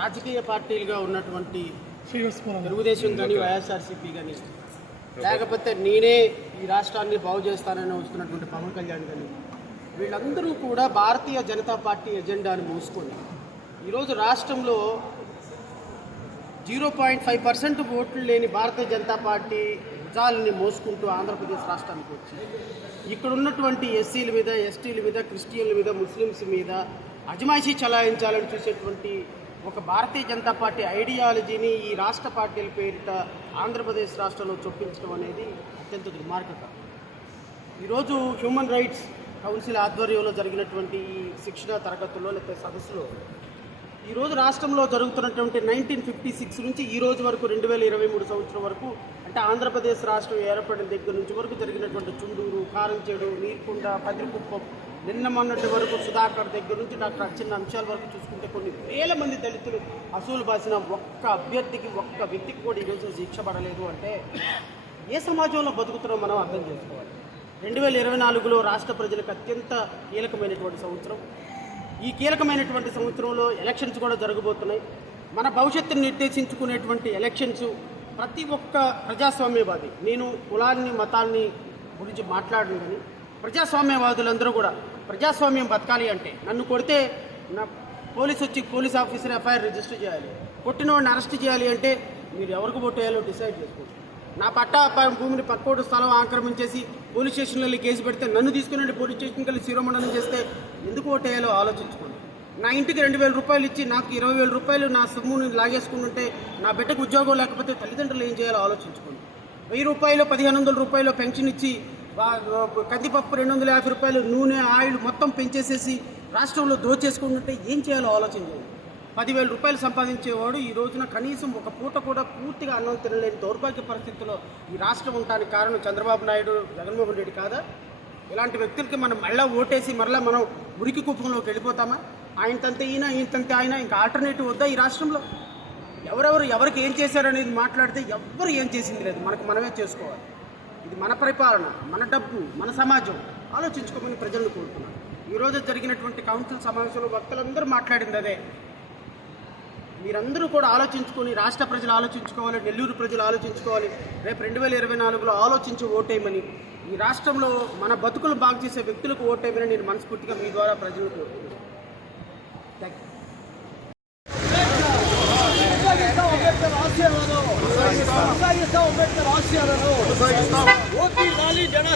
రాజకీయ పార్టీలుగా ఉన్నటువంటి తెలుగుదేశం కానీ వైఎస్ఆర్సీపీ కానీ లేకపోతే నేనే ఈ రాష్ట్రాన్ని బాగు చేస్తానని వస్తున్నటువంటి పవన్ కళ్యాణ్ కానీ వీళ్ళందరూ కూడా భారతీయ జనతా పార్టీ ఎజెండాను మోసుకొని ఈరోజు రాష్ట్రంలో 0.5% ఓట్లు లేని భారతీయ జనతా పార్టీ భుజాలని మోసుకుంటూ ఆంధ్రప్రదేశ్ రాష్ట్రానికి వచ్చి ఇక్కడ ఉన్నటువంటి ఎస్సీల మీద, ఎస్టీల మీద, క్రిస్టియన్ల మీద, ముస్లిమ్స్ మీద అజమాయిషీ చలాయించాలని చూసేటువంటి ఒక భారతీయ జనతా పార్టీ ఐడియాలజీని ఈ రాష్ట్ర పార్టీల పేరిట ఆంధ్రప్రదేశ్ రాష్ట్రంలో చొప్పించడం అనేది అత్యంత దుర్మార్గకరం. ఈరోజు హ్యూమన్ రైట్స్ కౌన్సిల్ ఆధ్వర్యంలో జరిగినటువంటి ఈ శిక్షణ తరగతుల్లో లేకపోతే సదస్సులో ఈరోజు రాష్ట్రంలో జరుగుతున్నటువంటి 1956 నుంచి ఈ రోజు వరకు 2023 సంవత్సరం వరకు అంటే ఆంధ్రప్రదేశ్ రాష్ట్రం ఏర్పడిన దగ్గర నుంచి వరకు జరిగినటువంటి చుండూరు, కారంచేడు, నీర్కొండ, పదిరికుప్పం, నిన్న మొన్నటి వరకు సుధాకర్ దగ్గర నుంచి డాక్టర్ అచ్చెన్న అంశాల వరకు చూసుకుంటే కొన్ని వేల మంది దళితులు అసూలు బాసిన ఒక్క అభ్యర్థికి, ఒక్క వ్యక్తికి కూడా ఈరోజు శిక్ష పడలేదు అంటే ఏ సమాజంలో బతుకుతున్నామో మనం అర్థం చేసుకోవాలి. 2024లో రాష్ట్ర ప్రజలకు అత్యంత కీలకమైనటువంటి సంవత్సరం. ఈ కీలకమైనటువంటి సంవత్సరంలో ఎలక్షన్స్ కూడా జరగబోతున్నాయి. మన భవిష్యత్తును నిర్దేశించుకునేటువంటి ఎలక్షన్స్ ప్రతి ఒక్క ప్రజాస్వామ్యవాది, నేను కులాన్ని మతాన్ని గురించి మాట్లాడను కానీ ప్రజాస్వామ్యవాదులందరూ కూడా ప్రజాస్వామ్యం బతకాలి అంటే నన్ను కొడితే నా పోలీస్ ఆఫీసర్ ఎఫ్ఐఆర్ రిజిస్టర్ చేయాలి, కొట్టిన వాడిని అరెస్ట్ చేయాలి అంటే మీరు ఎవరికి ఓటు వేయాలో డిసైడ్ చేసుకోండి. నా పట్టా భూమిని పక్కోటి స్థలం ఆక్రమించేసి పోలీస్ స్టేషన్లో కేసు పెడితే నన్ను తీసుకుని పోలీస్ స్టేషన్కి వెళ్ళి శిరోమండనం చేస్తే ఎందుకు ఓటు వేయాలో ఆలోచించుకోండి. నా ఇంటికి 2,000 రూపాయలు ఇచ్చి నాకు 20,000 రూపాయలు నా సొమ్ముని లాగేసుకుంటుంటే నా బిడ్డకు ఉద్యోగం లేకపోతే తల్లిదండ్రులు ఏం చేయాలో ఆలోచించుకోండి. 1000 రూపాయలు 1,500 రూపాయలు పెన్షన్ ఇచ్చి కందిపప్పు 250 రూపాయలు, నూనె, ఆయిల్ మొత్తం పెంచేసేసి రాష్ట్రంలో దోచేసుకుంటుంటే ఏం చేయాలో ఆలోచన చేయండి. 10,000 రూపాయలు సంపాదించేవాడు ఈ రోజున కనీసం ఒక పూట కూడా పూర్తిగా అన్నం తినలేని దౌర్భాగ్య పరిస్థితుల్లో ఈ రాష్ట్రం ఉండడానికి కారణం చంద్రబాబు నాయుడు, జగన్మోహన్ రెడ్డి కాదా? ఇలాంటి వ్యక్తులకి మనం మళ్ళీ ఓటేసి మరలా మనం మురికి కుప్పంలోకి వెళ్ళిపోతామా? ఆయనతంతే ఈయన, ఈయనతంతే ఆయన, ఇంకా ఆల్టర్నేటివ్ వద్దా ఈ రాష్ట్రంలో? ఎవరికి ఏం చేశారనేది మాట్లాడితే ఎవ్వరు ఏం చేసింది లేదు, మనమే చేసుకోవాలి. ఇది మన పరిపాలన, మన డబ్బు, మన సమాజం. ఆలోచించుకోమని ప్రజలను కోరుతున్నాను. ఈరోజు జరిగినటువంటి కౌన్సిల్ సమావేశంలో వక్తలందరూ మాట్లాడింది అదే. మీరందరూ కూడా ఆలోచించుకొని, రాష్ట్ర ప్రజలు ఆలోచించుకోవాలి, నెల్లూరు ప్రజలు ఆలోచించుకోవాలి. రేపు 2024లో ఆలోచించి ఓటేయమని, ఈ రాష్ట్రంలో మన బతుకులు బాగు చేసే వ్యక్తులకు ఓటేయమని నేను మనస్ఫూర్తిగా మీ ద్వారా ప్రజలకు కోరుతున్నాను. Thank you. జన